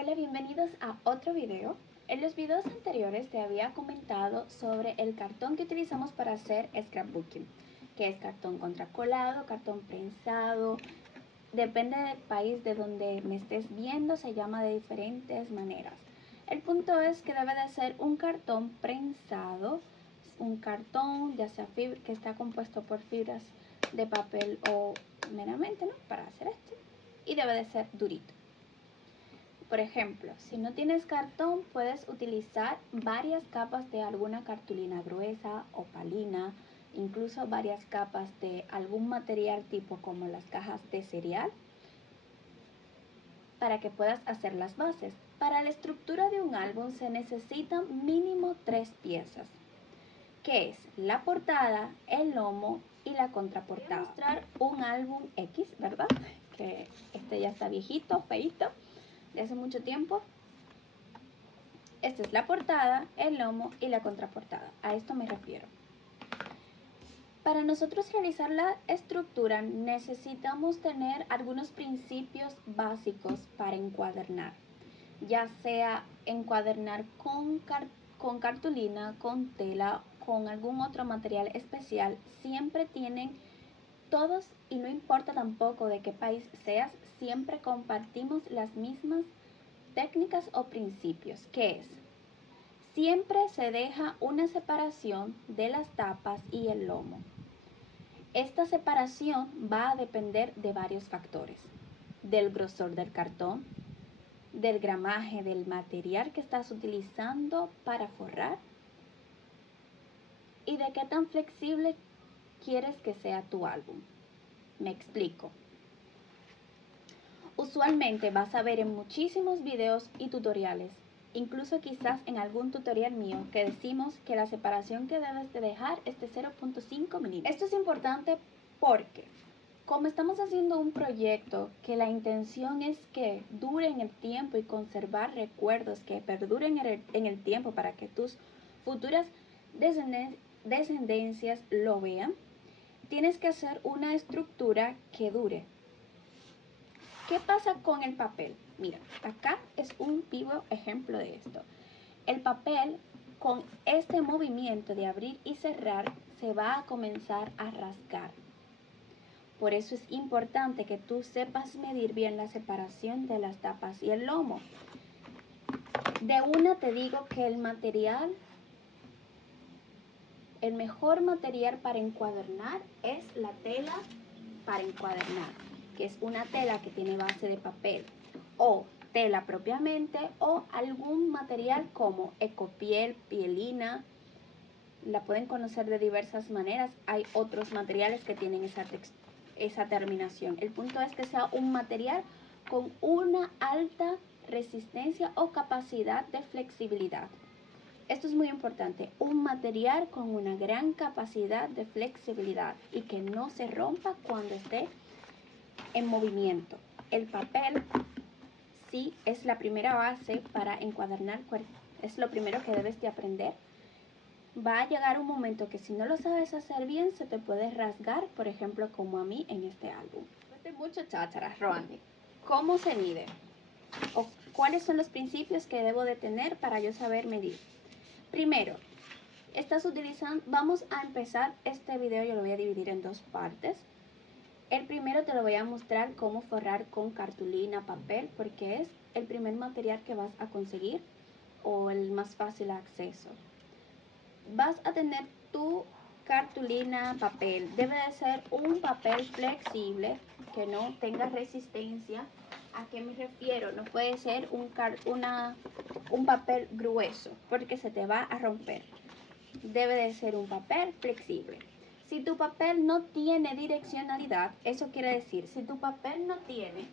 Hola, bienvenidos a otro video. En los videos anteriores te había comentado sobre el cartón que utilizamos para hacer scrapbooking, que es cartón contracolado, cartón prensado. Depende del país de donde me estés viendo, se llama de diferentes maneras. El punto es que debe de ser un cartón prensado, un cartón ya sea que está compuesto por fibras de papel o meramente, ¿no?, para hacer esto, y debe de ser durito. Por ejemplo, si no tienes cartón, puedes utilizar varias capas de alguna cartulina gruesa, opalina, incluso varias capas de algún material tipo como las cajas de cereal, para que puedas hacer las bases. Para la estructura de un álbum se necesitan mínimo 3 piezas, que es la portada, el lomo y la contraportada. Voy a mostrar un álbum X, ¿verdad? Que este ya está viejito, feito, de hace mucho tiempo. Esta es la portada, el lomo y la contraportada. A esto me refiero. Para nosotros realizar la estructura necesitamos tener algunos principios básicos para encuadernar. Ya sea encuadernar con cartulina, con tela, con algún otro material especial, siempre tienen todos, y no importa tampoco de qué país seas, siempre compartimos las mismas técnicas o principios, que es: siempre se deja una separación de las tapas y el lomo. Esta separación va a depender de varios factores: del grosor del cartón, del gramaje del material que estás utilizando para forrar y de qué tan flexible quieres que sea tu álbum. Me explico. Usualmente vas a ver en muchísimos videos y tutoriales, incluso quizás en algún tutorial mío, que decimos que la separación que debes de dejar es de 0.5 milímetros. Esto es importante porque, como estamos haciendo un proyecto que la intención es que dure en el tiempo y conservar recuerdos que perduren en el tiempo para que tus futuras descendencias lo vean, tienes que hacer una estructura que dure. ¿Qué pasa con el papel? Mira, acá es un vivo ejemplo de esto. El papel, con este movimiento de abrir y cerrar, se va a comenzar a rasgar. Por eso es importante que tú sepas medir bien la separación de las tapas y el lomo. De una te digo que el mejor material para encuadernar es la tela para encuadernar, que es una tela que tiene base de papel o tela propiamente, o algún material como ecopiel, pielina. La pueden conocer de diversas maneras. Hay otros materiales que tienen esa terminación. El punto es que sea un material con una alta resistencia o capacidad de flexibilidad. Esto es muy importante, un material con una gran capacidad de flexibilidad y que no se rompa cuando esté en movimiento. El papel sí es la primera base para encuadernar, es lo primero que debes de aprender. Va a llegar un momento que si no lo sabes hacer bien, se te puede rasgar, por ejemplo, como a mí en este álbum. Después de mucho cháchara, Roandi, ¿cómo se mide? ¿O cuáles son los principios que debo de tener para yo saber medir? Primero, vamos a empezar este video, yo lo voy a dividir en dos partes. El primero te lo voy a mostrar cómo forrar con cartulina, papel, porque es el primer material que vas a conseguir o el más fácil acceso. Vas a tener tu cartulina, papel. Debe de ser un papel flexible que no tenga resistencia. ¿A qué me refiero? No puede ser un papel grueso porque se te va a romper. Debe de ser un papel flexible. Si tu papel no tiene direccionalidad, eso quiere decir, si tu papel no tiene,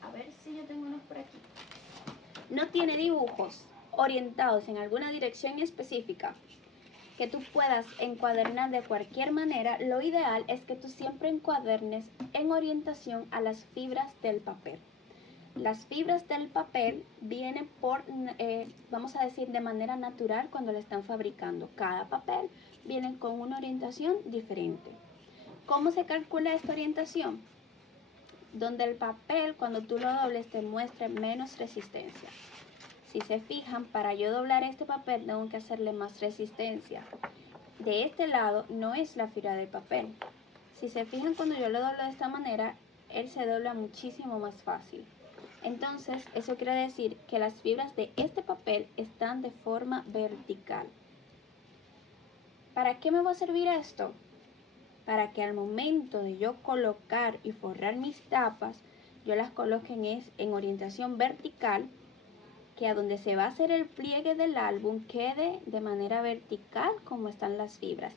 a ver si yo tengo unos por aquí, no tiene dibujos orientados en alguna dirección específica que tú puedas encuadernar de cualquier manera, lo ideal es que tú siempre encuadernes en orientación a las fibras del papel. Las fibras del papel vienen vamos a decir, de manera natural cuando lo están fabricando. Cada papel viene con una orientación diferente. ¿Cómo se calcula esta orientación? donde el papel cuando tú lo dobles te muestre menos resistencia. Si se fijan, para yo doblar este papel tengo que hacerle más resistencia. De este lado no es la fibra del papel. Si se fijan, cuando yo lo doblo de esta manera, él se dobla muchísimo más fácil. Entonces, eso quiere decir que las fibras de este papel están de forma vertical. ¿Para qué me va a servir esto? Para que al momento de yo colocar y forrar mis tapas, yo las coloque en orientación vertical, que a donde se va a hacer el pliegue del álbum quede de manera vertical como están las fibras.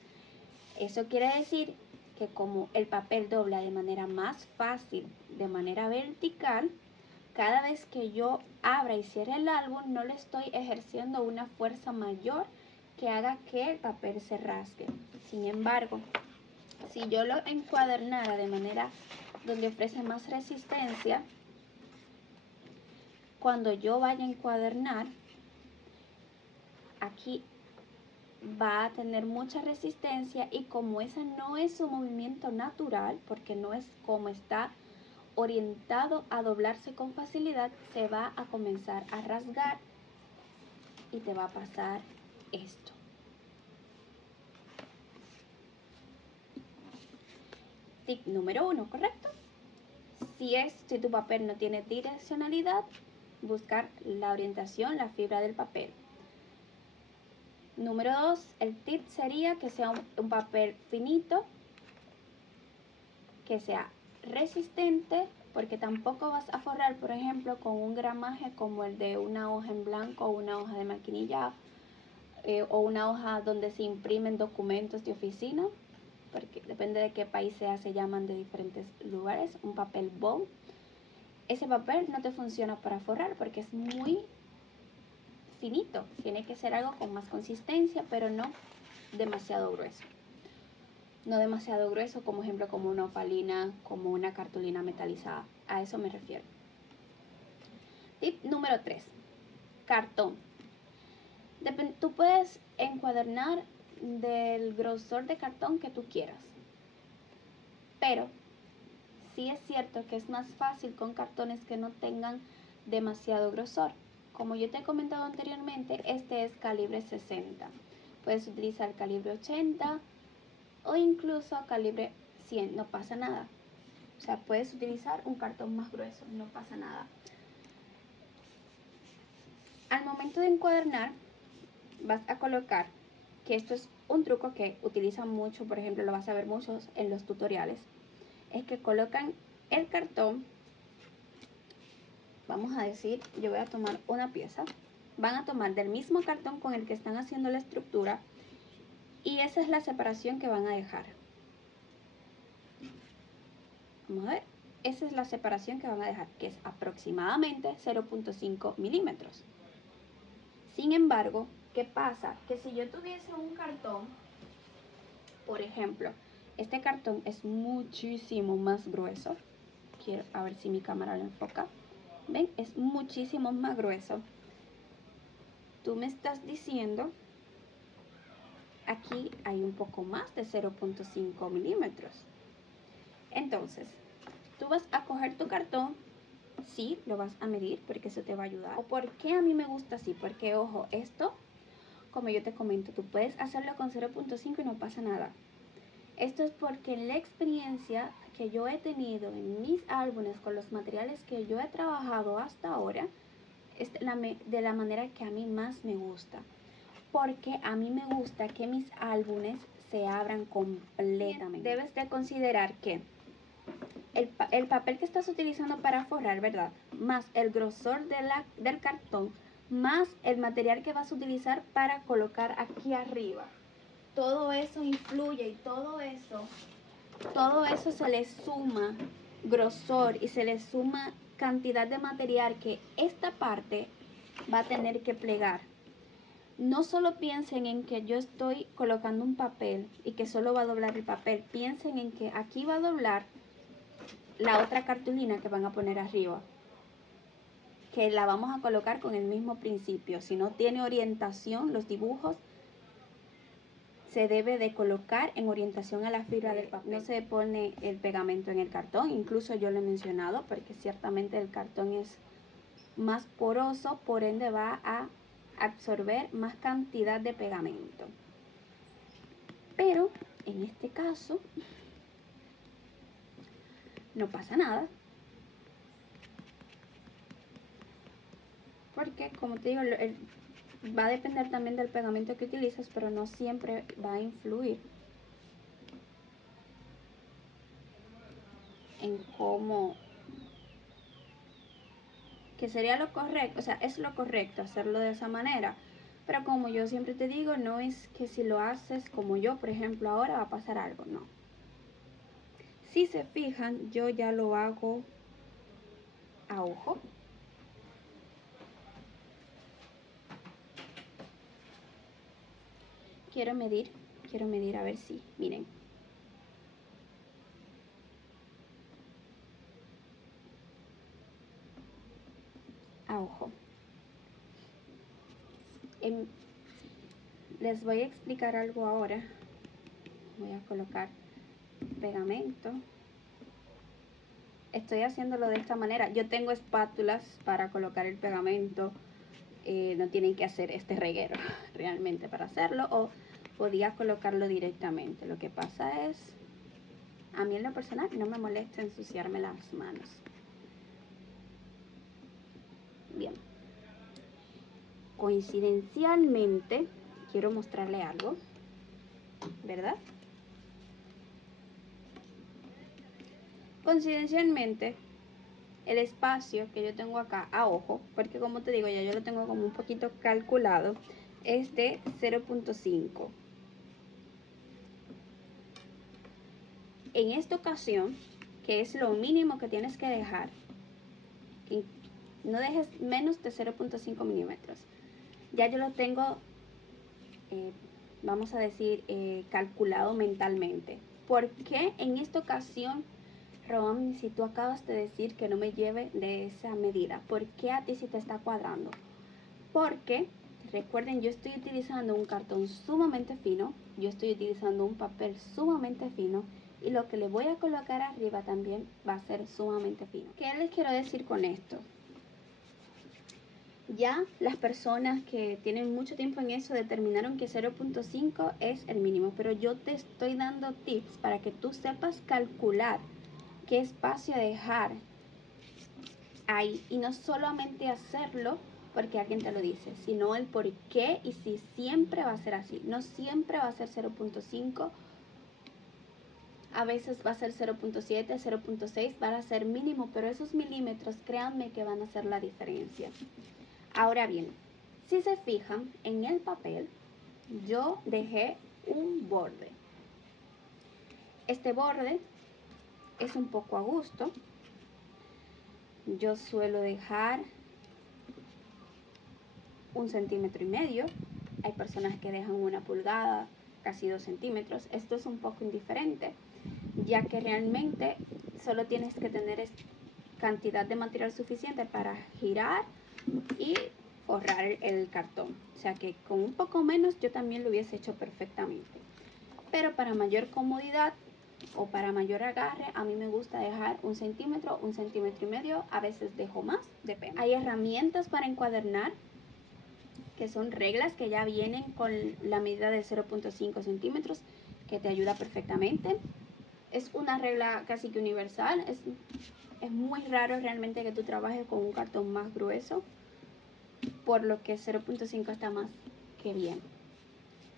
Eso quiere decir que como el papel dobla de manera más fácil, de manera vertical, cada vez que yo abra y cierre el álbum, no le estoy ejerciendo una fuerza mayor que haga que el papel se rasgue. Sin embargo, si yo lo encuadernara de manera donde ofrece más resistencia, cuando yo vaya a encuadernar, aquí va a tener mucha resistencia, y como ese no es su movimiento natural, porque no es como está orientado a doblarse con facilidad, se va a comenzar a rasgar y te va a pasar esto. Tip número 1, ¿correcto? Si tu papel no tiene direccionalidad, buscar la orientación, la fibra del papel. Número 2, el tip sería que sea un papel finito, que sea resistente, porque tampoco vas a forrar, por ejemplo, con un gramaje como el de una hoja en blanco o una hoja de maquinilla, o una hoja donde se imprimen documentos de oficina, porque depende de qué país sea, se llaman de diferentes lugares, un papel bond. Ese papel no te funciona para forrar porque es muy finito, tiene que ser algo con más consistencia, pero no demasiado grueso. No demasiado grueso, como ejemplo, como una opalina, como una cartulina metalizada. A eso me refiero. Tip número 3. Cartón. Tú puedes encuadernar del grosor de cartón que tú quieras. Pero sí es cierto que es más fácil con cartones que no tengan demasiado grosor. Como yo te he comentado anteriormente, este es calibre 60. Puedes utilizar calibre 80 o incluso calibre 100, no pasa nada. O sea, puedes utilizar un cartón más grueso, no pasa nada. Al momento de encuadernar, vas a colocar, que esto es un truco que utilizan mucho, por ejemplo, lo vas a ver muchos en los tutoriales, es que colocan el cartón. Vamos a decir, yo voy a tomar una pieza, van a tomar del mismo cartón con el que están haciendo la estructura, y esa es la separación que van a dejar. Vamos a ver, esa es la separación que van a dejar, que es aproximadamente 0.5 milímetros. Sin embargo, ¿qué pasa? Que si yo tuviese un cartón, por ejemplo, este cartón es muchísimo más grueso. Quiero a ver si mi cámara lo enfoca. ¿Ven? Es muchísimo más grueso. Tú me estás diciendo, aquí hay un poco más de 0.5 milímetros. Entonces, tú vas a coger tu cartón, sí, lo vas a medir porque eso te va a ayudar. ¿O por qué a mí me gusta así? Porque, ojo, esto, como yo te comento, tú puedes hacerlo con 0.5 y no pasa nada. Esto es porque la experiencia que yo he tenido en mis álbumes con los materiales que yo he trabajado hasta ahora es de la manera que a mí más me gusta. Porque a mí me gusta que mis álbumes se abran completamente. Debes de considerar que el papel que estás utilizando para forrar, ¿verdad? Más el grosor del cartón, más el material que vas a utilizar para colocar aquí arriba. Todo eso influye, y todo eso se le suma grosor y se le suma cantidad de material que esta parte va a tener que plegar. No solo piensen en que yo estoy colocando un papel y que solo va a doblar el papel, piensen en que aquí va a doblar la otra cartulina que van a poner arriba, que la vamos a colocar con el mismo principio. Si no tiene orientación los dibujos, se debe de colocar en orientación a la fibra del papel. No se pone el pegamento en el cartón, incluso yo lo he mencionado porque ciertamente el cartón es más poroso, por ende va a absorber más cantidad de pegamento. Pero en este caso no pasa nada, porque como te digo, va a depender también del pegamento que utilizas, pero no siempre va a influir en cómo, que sería lo correcto, o sea, es lo correcto hacerlo de esa manera. Pero como yo siempre te digo, no es que si lo haces como yo, por ejemplo, ahora va a pasar algo, no. Si se fijan, yo ya lo hago a ojo. Quiero medir a ver si, miren. A ojo. Les voy a explicar algo ahora. Voy a colocar pegamento. Estoy haciéndolo de esta manera. Yo tengo espátulas para colocar el pegamento. No tienen que hacer este reguero realmente para hacerlo, o podía colocarlo directamente. Lo que pasa es, a mí en lo personal no me molesta ensuciarme las manos. Bien, coincidencialmente quiero mostrarle algo, ¿verdad? Coincidencialmente el espacio que yo tengo acá a ojo, porque como te digo, ya yo lo tengo como un poquito calculado, es de 0.5. En esta ocasión, que es lo mínimo que tienes que dejar, no dejes menos de 0.5 milímetros. Ya yo lo tengo, vamos a decir, calculado mentalmente. ¿Por qué en esta ocasión, Romney, si tú acabas de decir que no me lleve de esa medida? ¿Por qué a ti sí te está cuadrando? Porque, recuerden, yo estoy utilizando un cartón sumamente fino, yo estoy utilizando un papel sumamente fino, y lo que le voy a colocar arriba también va a ser sumamente fino. ¿Qué les quiero decir con esto? Ya las personas que tienen mucho tiempo en eso determinaron que 0.5 es el mínimo, pero yo te estoy dando tips para que tú sepas calcular qué espacio dejar ahí, y no solamente hacerlo porque alguien te lo dice, sino el por qué y si siempre va a ser así. No siempre va a ser 0.5, a veces va a ser 0.7, 0.6, van a ser mínimo, pero esos milímetros, créanme que van a hacer la diferencia. Ahora bien, si se fijan en el papel, yo dejé un borde. Este borde es un poco a gusto. Yo suelo dejar 1,5 centímetros. Hay personas que dejan 1 pulgada, casi 2 centímetros. Esto es un poco indiferente, ya que realmente solo tienes que tener cantidad de material suficiente para girar y forrar el cartón. O sea que con un poco menos yo también lo hubiese hecho perfectamente. Pero para mayor comodidad o para mayor agarre, a mí me gusta dejar 1 centímetro, 1,5 centímetros. A veces dejo más, depende. Hay herramientas para encuadernar, que son reglas que ya vienen con la medida de 0.5 centímetros, que te ayuda perfectamente. Es una regla casi que universal. Es muy raro realmente que tú trabajes con un cartón más grueso, por lo que 0.5 está más que bien.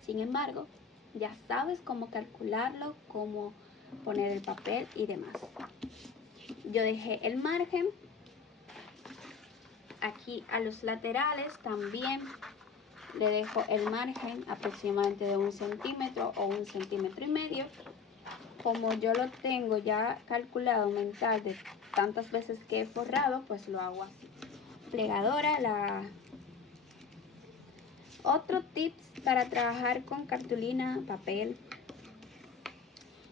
Sin embargo, ya sabes cómo calcularlo, cómo poner el papel y demás. Yo dejé el margen. Aquí a los laterales también le dejo el margen aproximadamente de 1 centímetro o 1,5 centímetros. Como yo lo tengo ya calculado mental de tantas veces que he forrado, pues lo hago así. Plegadora, Otro tips para trabajar con cartulina, papel,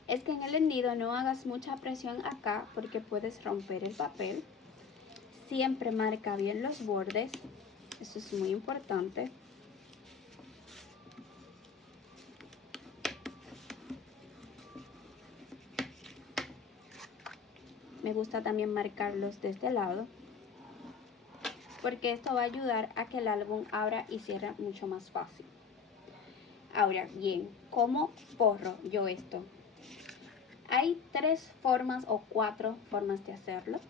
es que en el hendido no hagas mucha presión acá porque puedes romper el papel. Siempre marca bien los bordes, eso es muy importante. Me gusta también marcarlos de este lado, porque esto va a ayudar a que el álbum abra y cierre mucho más fácil. Ahora bien, ¿cómo forro yo esto? Hay 3 formas o 4 formas de hacerlo,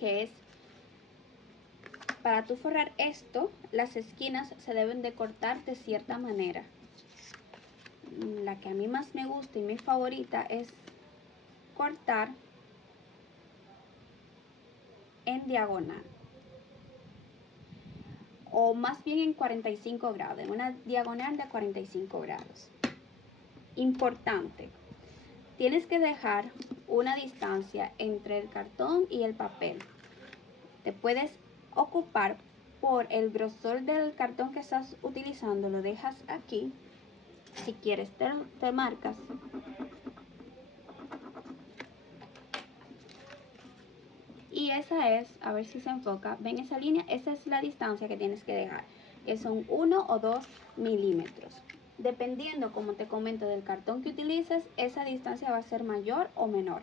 que es, para tú forrar esto, las esquinas se deben de cortar de cierta manera. La que a mí más me gusta y mi favorita es cortar en diagonal, o más bien en 45 grados, en una diagonal de 45 grados. Importante, tienes que dejar una distancia entre el cartón y el papel. Te puedes ocupar por el grosor del cartón que estás utilizando, lo dejas aquí. Si quieres te marcas. Y esa es, a ver si se enfoca, ven esa línea, esa es la distancia que tienes que dejar, que son 1 o 2 milímetros. Dependiendo, como te comento, del cartón que utilices, esa distancia va a ser mayor o menor.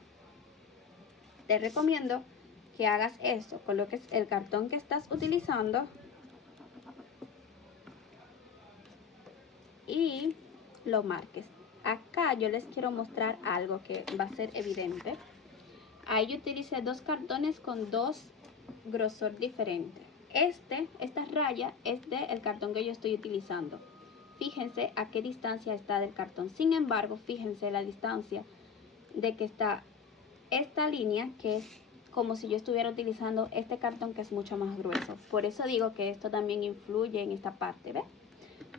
Te recomiendo que hagas esto, coloques el cartón que estás utilizando y lo marques. Acá yo les quiero mostrar algo que va a ser evidente. Ahí yo utilicé 2 cartones con 2 grosor diferentes. Esta raya es del cartón que yo estoy utilizando. Fíjense a qué distancia está del cartón. Sin embargo, fíjense la distancia de que está esta línea, que es como si yo estuviera utilizando este cartón, que es mucho más grueso. Por eso digo que esto también influye en esta parte, ¿ves?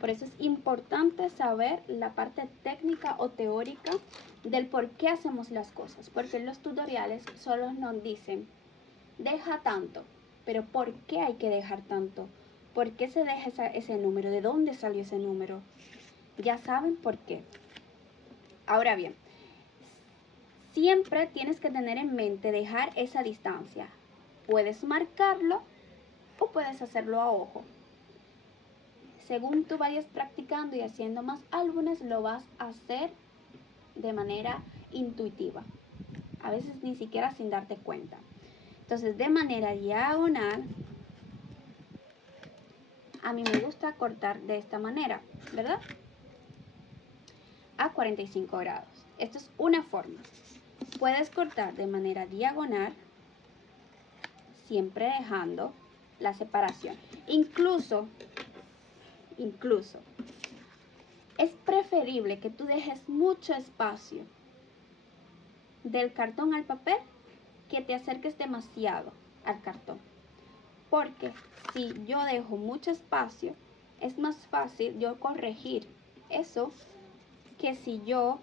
Por eso es importante saber la parte técnica o teórica del por qué hacemos las cosas. Porque en los tutoriales solo nos dicen, deja tanto, pero ¿por qué hay que dejar tanto? ¿Por qué se deja ese número? ¿De dónde salió ese número? Ya saben por qué. Ahora bien, siempre tienes que tener en mente dejar esa distancia. Puedes marcarlo o puedes hacerlo a ojo. Según tú vayas practicando y haciendo más álbumes, lo vas a hacer de manera intuitiva. A veces ni siquiera sin darte cuenta. Entonces, de manera diagonal, a mí me gusta cortar de esta manera, ¿verdad? A 45 grados. Esto es una forma. Puedes cortar de manera diagonal, siempre dejando la separación. Incluso, es preferible que tú dejes mucho espacio del cartón al papel que te acerques demasiado al cartón. Porque si yo dejo mucho espacio, es más fácil yo corregir eso que si yo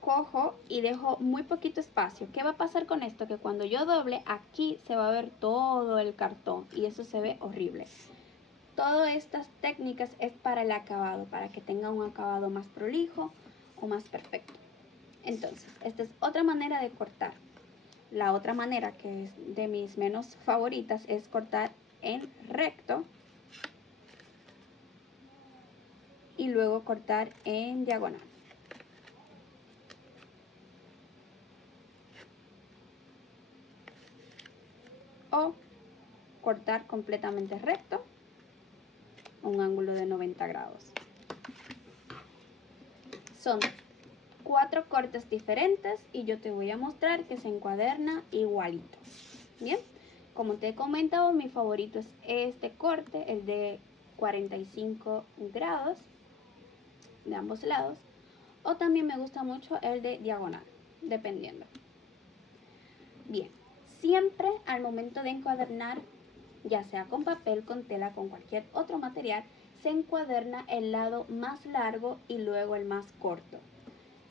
cojo y dejo muy poquito espacio. ¿Qué va a pasar con esto? Que cuando yo doble, aquí se va a ver todo el cartón y eso se ve horrible. Todas estas técnicas es para el acabado, para que tenga un acabado más prolijo o más perfecto. Entonces, esta es otra manera de cortar. La otra manera, que es de mis menos favoritas, es cortar en recto y luego cortar en diagonal. O cortar completamente recto, un ángulo de 90 grados. Son 4 cortes diferentes y yo te voy a mostrar que se encuaderna igualito. Bien, como te he comentado, mi favorito es este corte, el de 45 grados de ambos lados, o también me gusta mucho el de diagonal, dependiendo. Bien, siempre al momento de encuadernar, ya sea con papel, con tela, con cualquier otro material, se encuaderna el lado más largo y luego el más corto.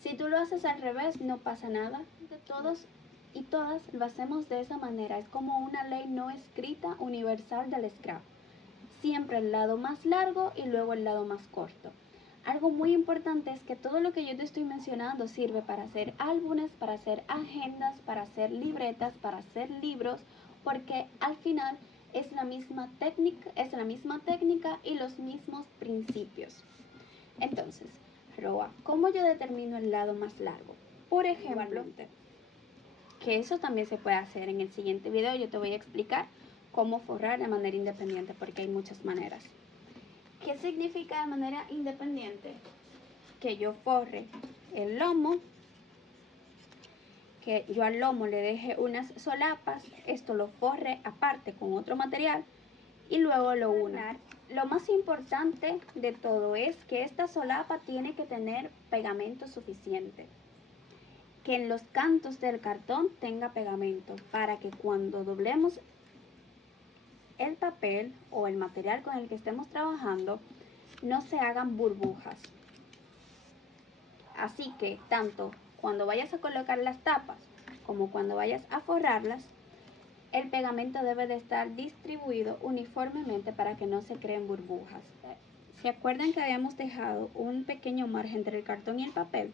Si tú lo haces al revés, no pasa nada. De todos y todas lo hacemos de esa manera. Es como una ley no escrita universal del scrap. Siempre el lado más largo y luego el lado más corto. Algo muy importante es que todo lo que yo te estoy mencionando sirve para hacer álbumes, para hacer agendas, para hacer libretas, para hacer libros, porque al final es la misma técnica y los mismos principios. Entonces, Roa, ¿cómo yo determino el lado más largo? Por ejemplo, que eso también se puede hacer. En el siguiente video yo te voy a explicar cómo forrar de manera independiente, porque hay muchas maneras. ¿Qué significa de manera independiente? Que yo forre el lomo, que yo al lomo le deje unas solapas, esto lo forre aparte con otro material y luego lo una. Lo más importante de todo es que esta solapa tiene que tener pegamento suficiente, que en los cantos del cartón tenga pegamento para que cuando doblemos el papel o el material con el que estemos trabajando no se hagan burbujas. Así que tanto cuando vayas a colocar las tapas como cuando vayas a forrarlas, el pegamento debe de estar distribuido uniformemente para que no se creen burbujas. ¿Se acuerdan que habíamos dejado un pequeño margen entre el cartón y el papel?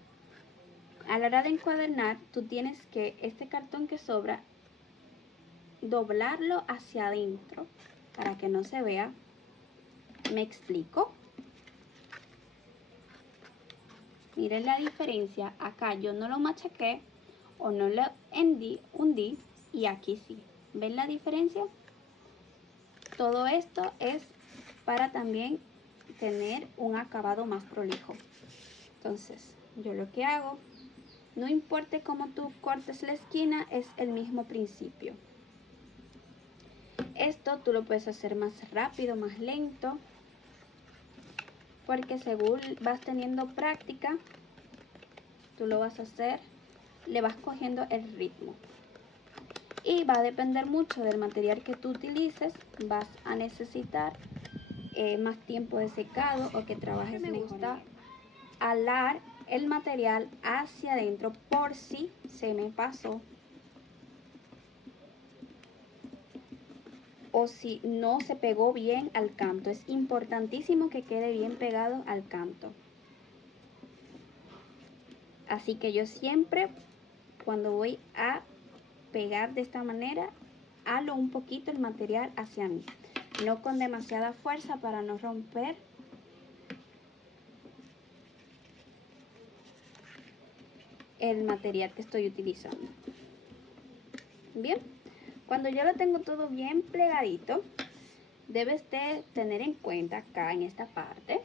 A la hora de encuadernar, tú tienes que este cartón que sobra, doblarlo hacia adentro para que no se vea. ¿Me explico? Miren la diferencia. Acá yo no lo machaqué o no lo hundí y aquí sí. ¿Ven la diferencia? Todo esto es para también tener un acabado más prolijo. Entonces, yo lo que hago, no importa cómo tú cortes la esquina, es el mismo principio. Esto tú lo puedes hacer más rápido, más lento, porque según vas teniendo práctica, tú lo vas a hacer, le vas cogiendo el ritmo. Y va a depender mucho del material que tú utilices, vas a necesitar más tiempo de secado o que trabajes mejor. Me gusta alar el material hacia adentro por si se me pasó o si no se pegó bien al canto. Es importantísimo que quede bien pegado al canto. Así que yo siempre, cuando voy a pegar de esta manera, halo un poquito el material hacia mí, no con demasiada fuerza para no romper el material que estoy utilizando. Bien, cuando yo lo tengo todo bien plegadito, debes de tener en cuenta acá en esta parte,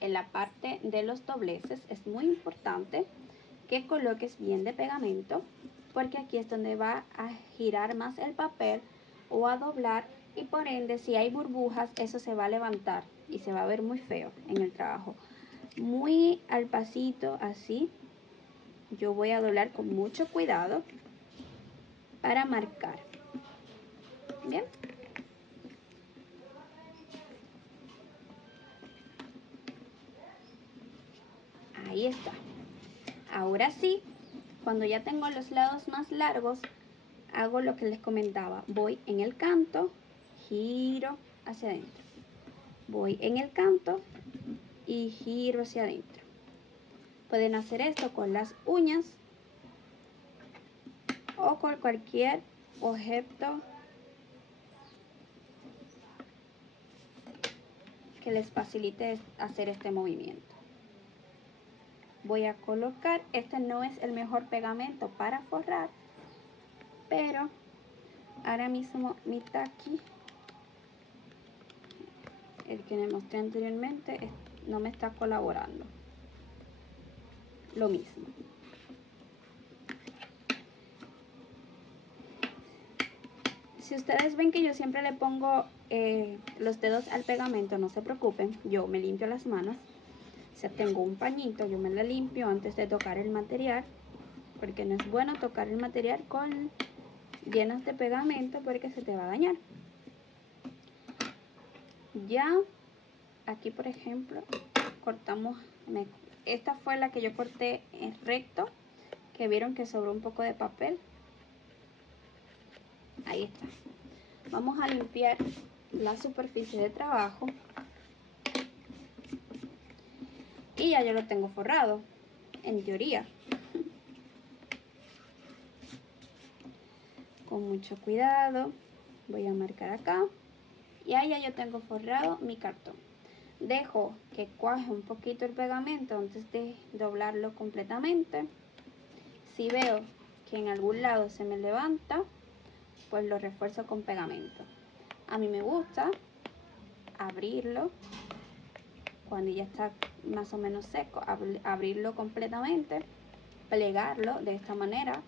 en la parte de los dobleces, es muy importante que coloques bien de pegamento, porque aquí es donde va a girar más el papel o a doblar, y por ende si hay burbujas eso se va a levantar y se va a ver muy feo en el trabajo. Muy al pasito, así yo voy a doblar con mucho cuidado para marcar. Bien, ahí está. Ahora sí, cuando ya tengo los lados más largos, hago lo que les comentaba. Voy en el canto, giro hacia adentro. Voy en el canto y giro hacia adentro. Pueden hacer esto con las uñas o con cualquier objeto que les facilite hacer este movimiento. Voy a colocar, este no es el mejor pegamento para forrar, pero ahora mismo mi taqui, el que me mostré anteriormente, no me está colaborando. Lo mismo. Si ustedes ven que yo siempre le pongo los dedos al pegamento, no se preocupen, yo me limpio las manos. O sea, tengo un pañito, yo me la limpio antes de tocar el material, porque no es bueno tocar el material con llenas de pegamento porque se te va a dañar. Ya aquí, por ejemplo, cortamos, esta fue la que yo corté en recto, que vieron que sobró un poco de papel. Ahí está. Vamos a limpiar la superficie de trabajo y ya yo lo tengo forrado, en teoría. Con mucho cuidado voy a marcar acá y ahí ya yo tengo forrado mi cartón. Dejo que cuaje un poquito el pegamento antes de doblarlo completamente. Si veo que en algún lado se me levanta, pues lo refuerzo con pegamento. A mí me gusta abrirlo cuando ya está más o menos seco, abrirlo completamente, plegarlo de esta manera,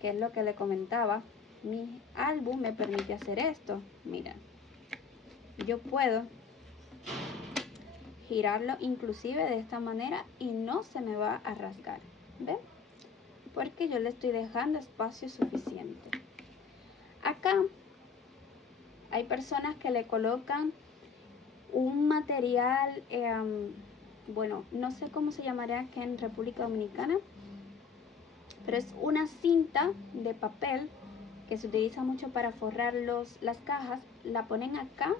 que es lo que le comentaba. Mi álbum me permite hacer esto. Mira, yo puedo girarlo inclusive de esta manera y no se me va a rasgar, ¿ven? Porque yo le estoy dejando espacio suficiente. Acá hay personas que le colocan un material, bueno, no sé cómo se llamaría aquí en República Dominicana, pero es una cinta de papel que se utiliza mucho para forrar las cajas. La ponen acá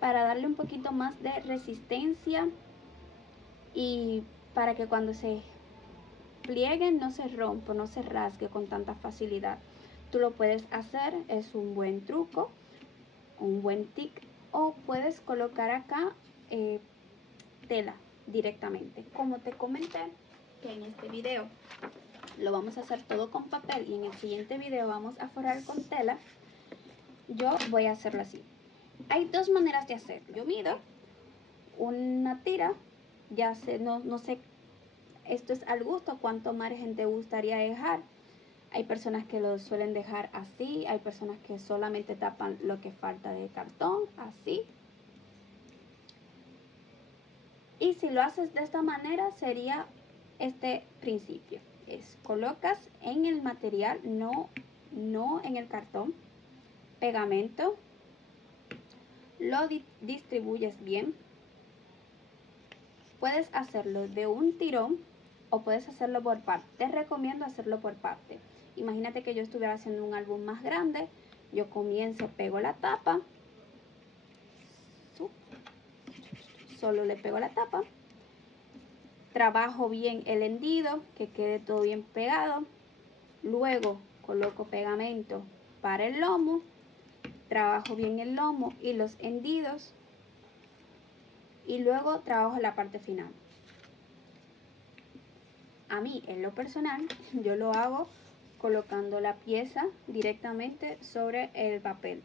para darle un poquito más de resistencia y para que cuando se pliegue no se rompa, no se rasgue con tanta facilidad. Tú lo puedes hacer, es un buen truco, un buen tic, o puedes colocar acá tela directamente. Como te comenté que en este video lo vamos a hacer todo con papel y en el siguiente video vamos a forrar con tela, yo voy a hacerlo así. Hay dos maneras de hacerlo. Yo mido una tira, ya sé, no sé, esto es al gusto, cuánto margen te gustaría dejar. Hay personas que lo suelen dejar así, hay personas que solamente tapan lo que falta de cartón, así. Y si lo haces de esta manera sería este principio. Es colocas en el material, no en el cartón, pegamento, lo distribuyes bien. Puedes hacerlo de un tirón o puedes hacerlo por parte. Te recomiendo hacerlo por parte. Imagínate que yo estuviera haciendo un álbum más grande. Yo comienzo, pego la tapa. Solo le pego la tapa. Trabajo bien el hendido, que quede todo bien pegado. Luego coloco pegamento para el lomo. Trabajo bien el lomo y los hendidos. Y luego trabajo la parte final. A mí, en lo personal, yo lo hago colocando la pieza directamente sobre el papel.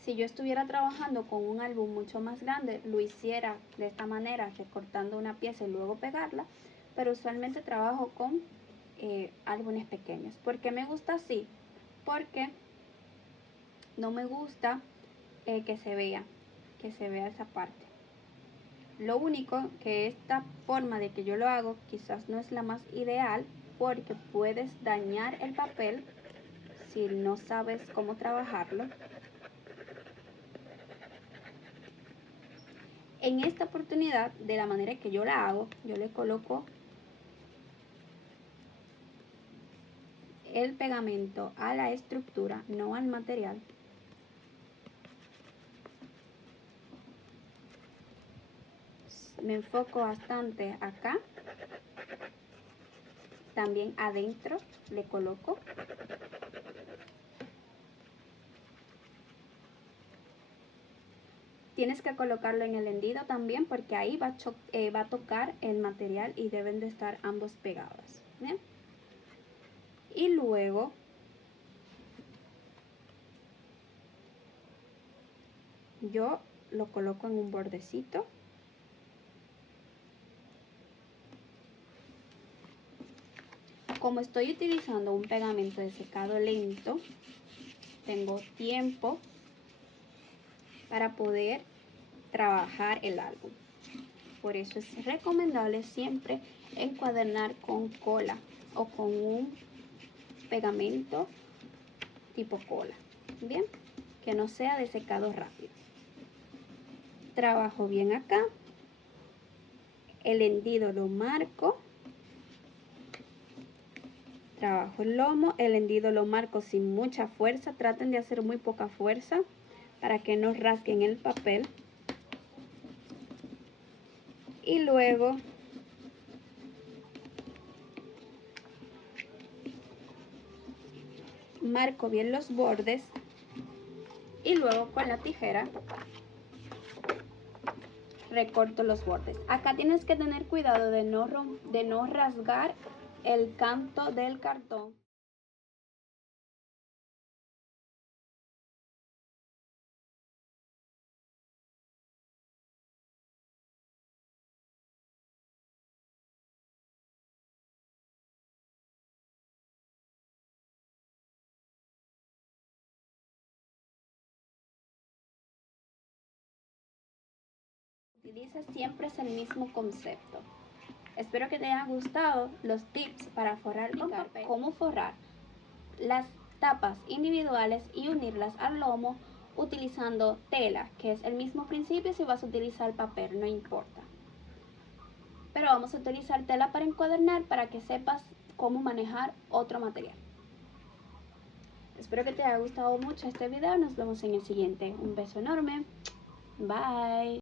Si yo estuviera trabajando con un álbum mucho más grande, lo hiciera de esta manera, recortando una pieza y luego pegarla, pero usualmente trabajo con álbumes pequeños. ¿Por qué me gusta así? Porque no me gusta que se vea esa parte. Lo único que esta forma de que yo lo hago quizás no es la más ideal, porque puedes dañar el papel si no sabes cómo trabajarlo. En esta oportunidad, de la manera que yo la hago, yo le coloco el pegamento a la estructura, no al material. Me enfoco bastante acá. También adentro le coloco. Tienes que colocarlo en el hendido también, porque ahí va a tocar el material y deben de estar ambos pegados. ¿Bien? Y luego yo lo coloco en un bordecito. Como estoy utilizando un pegamento de secado lento, tengo tiempo para poder trabajar el álbum. Por eso es recomendable siempre encuadernar con cola o con un pegamento tipo cola, bien, que no sea de secado rápido. Trabajo bien acá, el hendido lo marco, trabajo el lomo, el hendido lo marco sin mucha fuerza, traten de hacer muy poca fuerza para que no rasguen el papel. Y luego marco bien los bordes y luego con la tijera recorto los bordes. Acá tienes que tener cuidado de no rasgar el canto del cartón. Utiliza siempre es el mismo concepto. Espero que te hayan gustado los tips para forrar un papel, cómo forrar las tapas individuales y unirlas al lomo utilizando tela, que es el mismo principio si vas a utilizar papel, no importa. Pero vamos a utilizar tela para encuadernar para que sepas cómo manejar otro material. Espero que te haya gustado mucho este video, nos vemos en el siguiente. Un beso enorme, bye.